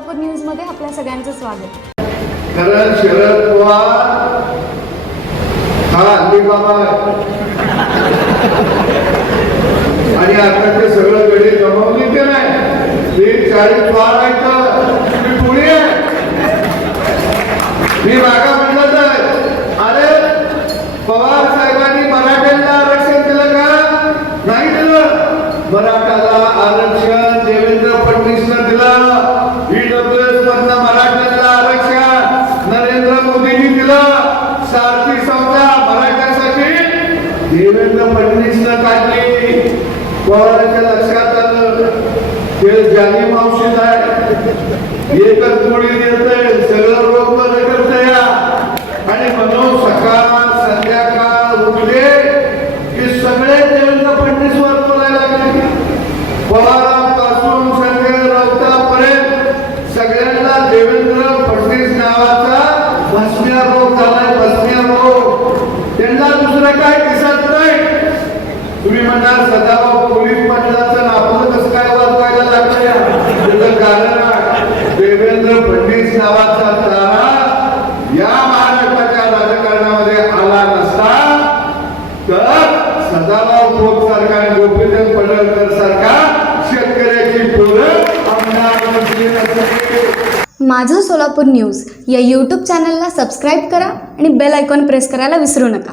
Solapur news मध्ये आपल्या सगळ्यांचं स्वागत. कारण शरद पवार हा अलिबाबा आणि आता ते सगळं गडी जमवली ते नाही. ते 40 वार आहेत मी पुढे मी मागा म्हणलं तर अरे पवार साहेबांनी मराठ्यांना आरक्षण दिलं का? नाही दिलं. मराठाला आरक्षण देवेंद्र फडणवीसनं दिलं. ईडब्ल्यूएस मधनं मराठ्यांना आरक्षण नरेंद्र मोदींनी दिलं. सारथी संस्था मराठ्यांसाठी देवेंद्र फडणवीसनं काढली. पवारांच्या लक्षात आलं ते जानी मावशीत आहे, एकच गोळी देतंय, सगळं रोग बरं करतंय. आणि म्हणून सकाळ संध्याकाळ उठले की सगळे देवेंद्र फडणवीसवर बोलायला लागले. पवारांपासून संजय राऊतापर्यंत सगळ्यांना देवेंद्र फडणवीस नावाचा भस्म्या रोग झालाय. भस्म्या रोग त्यांना दुसरं काय दिसत नाही. तुम्ही म्हणाल सदाभाऊ पोलीस पाटलाचं आपलं कसं काय वाजवायला लागलं? त्याचं कारण देवेंद्र फडणवीस नावाचा तारा या महाराष्ट्राच्या राजकारणामध्ये आला नसता तर सदाभाऊ खोत सारखा आणि गोपीचंद पडळकर सारखा शेतकऱ्याची पोरं आमदार बनली नसते. माझं सोलापूर न्यूज या यूट्यूब चॅनलला सबस्क्राईब करा आणि बेल आयकॉन प्रेस करायला विसरू नका.